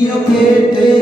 mío que te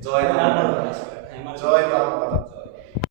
在